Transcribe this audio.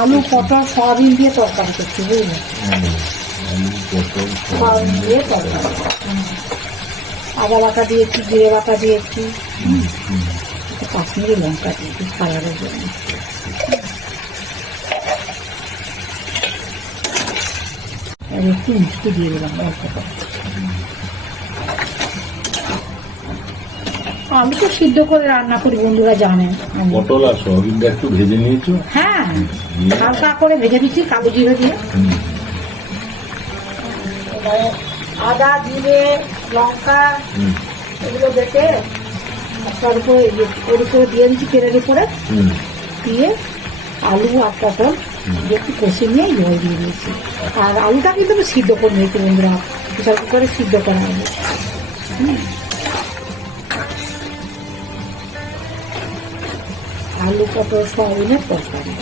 আলু পটল সয়াবিন দিয়ে তরকারি করছি, বুঝলি? সয়াবিন দিয়ে তরকারি, আদা বাটা দিয়েছি, জিরে বাটা দিয়েছি, কাশ্মীরি লঙ্কা দিয়েছি কালারের জন্য। একটু মিষ্টি দিয়ে দিলাম অল্প করে। আমি তো সিদ্ধ করে রান্না করি, বন্ধুরা জানেন। পটল আর সয়াবিনটা একটু ভেজে নিয়েছো? হ্যাঁ, হালকা করে ভেজে দিচ্ছি কালো জিরে দিয়ে। এবারে আদা জিরে লঙ্কা এগুলো বেটে তার উপরে ওর উপরে দিয়ে দিচ্ছি, তেলের উপরে দিয়ে আলু আর পটল একটু কষে নিয়ে জল দিয়ে দিয়েছি। আর আলুটা কিন্তু আমি সিদ্ধ করে নিয়েছি বন্ধুরা, প্রেসার কুকারে সিদ্ধ করা আলু। আলু পটল সয়াবিনের তরকারি।